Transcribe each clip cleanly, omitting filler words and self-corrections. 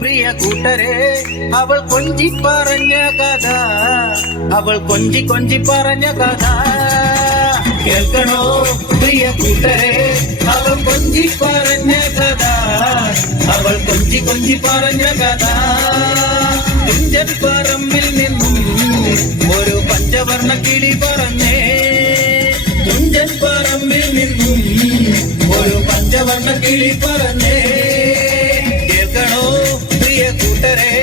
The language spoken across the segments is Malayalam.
പ്രിയ കൂട്ടരെ അവൾ കൊഞ്ചി പറഞ്ഞ കഥ, അവൾ കൊഞ്ചി കൊഞ്ചി പറഞ്ഞ കഥ കേൾക്കണോ പ്രിയ കൂട്ടരെ, അവൾ കൊഞ്ചി പറഞ്ഞ കഥ, അവൾ കൊഞ്ചി കൊഞ്ചി പറഞ്ഞ കഥ. തുഞ്ചൻ പറമ്പിൽ നിന്നും ഒരു പഞ്ചവർണ്ണ കിളി പറഞ്ഞേ, തുഞ്ചൻ പറമ്പിൽ നിന്നും ഒരു പഞ്ചവർണ്ണ കിളി പറഞ്ഞേ. കേൾക്കണോ പ്രിയ കൂട്ടരെ,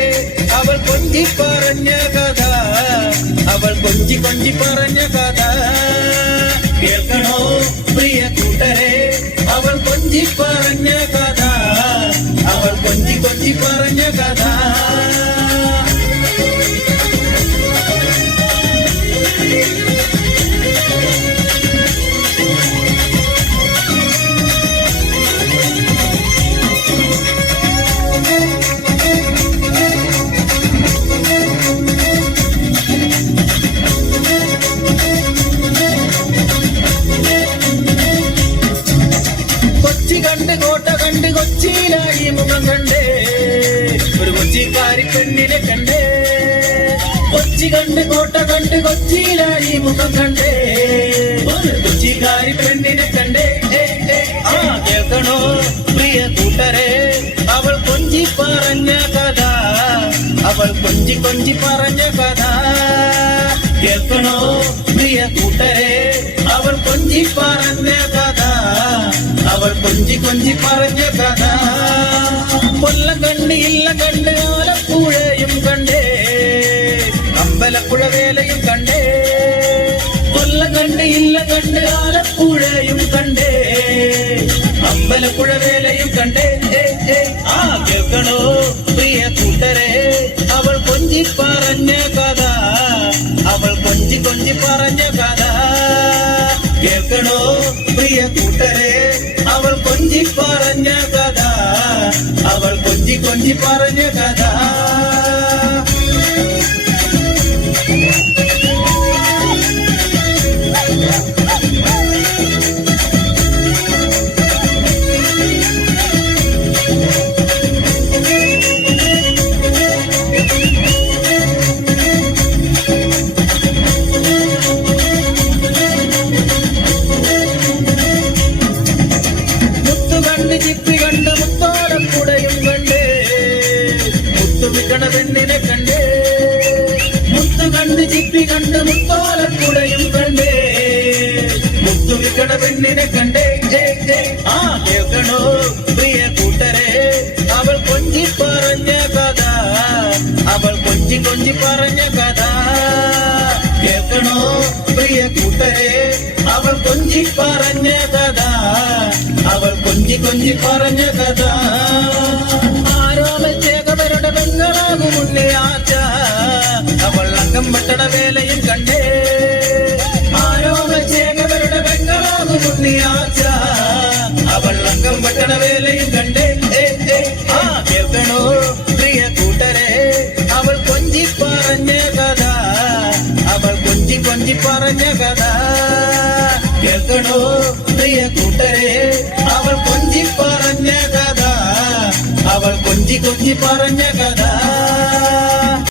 അവൾ കൊഞ്ചി പറഞ്ഞ കഥ, അവൾ കൊഞ്ചി കൊഞ്ചി പറഞ്ഞ കഥ. കേൾക്കണോ പ്രിയ കൂട്ടരെ, അവൾ കൊഞ്ചി പറഞ്ഞ കഥ, അവൾ കൊഞ്ചി കൊഞ്ചി പറഞ്ഞ കഥ. കണ്ട് കോട്ട കണ്ട് കൊച്ചിയിലായി മുഖം കണ്ടേ, ഒരു കൊച്ചിക്കാരി പെണ്ണിനെ കണ്ടേ. കൊച്ചി കണ്ട് കോട്ട കണ്ട് കൊച്ചിയിലായി മുഖം കണ്ടേ, ഒരു കൊച്ചിക്കാരി പെണ്ണിനെ കണ്ടേ. ആ കേൾക്കണോ പ്രിയ കൂട്ടരെ, അവൾ കൊഞ്ചി പറഞ്ഞ കഥ, അവൾ കൊഞ്ചി കൊഞ്ചി പറഞ്ഞ കഥ. കേൾക്കണോ പ്രിയ കൂട്ടരെ, അവൾ കൊഞ്ചി പറഞ്ഞ കഥ, അവൾ കൊഞ്ചി കൊഞ്ചി പറഞ്ഞ കഥ. കൊല്ലം കണ്ട് ഇല്ല കണ്ട് ആലപ്പുഴയും കണ്ടേ, അമ്പലപ്പുഴ വേലയും കണ്ടേ. കൊല്ലം കണ്ട് ഇല്ല കണ്ട് ആലപ്പുഴയും കണ്ടേ, അമ്പലപ്പുഴ വേലയും കണ്ടേ. ആ കേൾക്കണോ പ്രിയ കൂട്ടരെ, അവൾ കൊഞ്ചി പറഞ്ഞ കഥ, അവൾ കൊഞ്ചി കൊഞ്ചി പറഞ്ഞ കഥ. കേൾക്കണോ പ്രിയ കൂട്ടരെ, അവൾ കൊഞ്ചി പറഞ്ഞ കഥ, അവൾ കൊഞ്ചി കൊഞ്ചി പറഞ്ഞ കഥ. ചിപ്പി കണ്ട് മുത്തോലക്കുടയും കണ്ടേ, മുത്തുമിക്കണ പെണ്ണിനെ കണ്ടേ. മുത്തു കണ്ട് ചിപ്പി കണ്ട് മുത്തോലക്കുടയും കണ്ടേ, മുത്തുമിക്കണ പെണ്ണിനെ കണ്ടേ. ആ കേൾക്കണോ പ്രിയ കൂട്ടരെ, അവൾ കൊഞ്ചി പറഞ്ഞ കഥ, അവൾ കൊഞ്ചി കൊഞ്ചി പറഞ്ഞ കഥ. കേൾക്കണോ പ്രിയ കൂട്ടരെ, അവൾ കൊഞ്ചി പറഞ്ഞ കഥ, അവൾ കൊഞ്ചി കൊഞ്ചി പറഞ്ഞ കഥ. ആരോമച്ചേകവരുടെ ബംഗളാകു മുന്നേ ആച്ച, അവൾ അംഗം വെട്ടണ വേലയും കണ്ടേ. ആരോമച്ചേകവരുടെ ബംഗളാകു മുന്നേ ആച്ച, അവൾ അംഗം വെട്ടണ വേലയും കണ്ടേ. ആ കേൾക്കണോ പ്രിയ കൂട്ടരെ, അവൾ കൊഞ്ചി പറഞ്ഞ കഥ, അവൾ കൊഞ്ചി കൊഞ്ചി പറഞ്ഞ കഥ. കേൾക്കണോ പ്രിയ കൂട്ടരെ, അവൾ കൊഞ്ചി പറഞ്ഞ കഥ, അവൾ കൊഞ്ചി കൊഞ്ചി പറഞ്ഞ കഥ.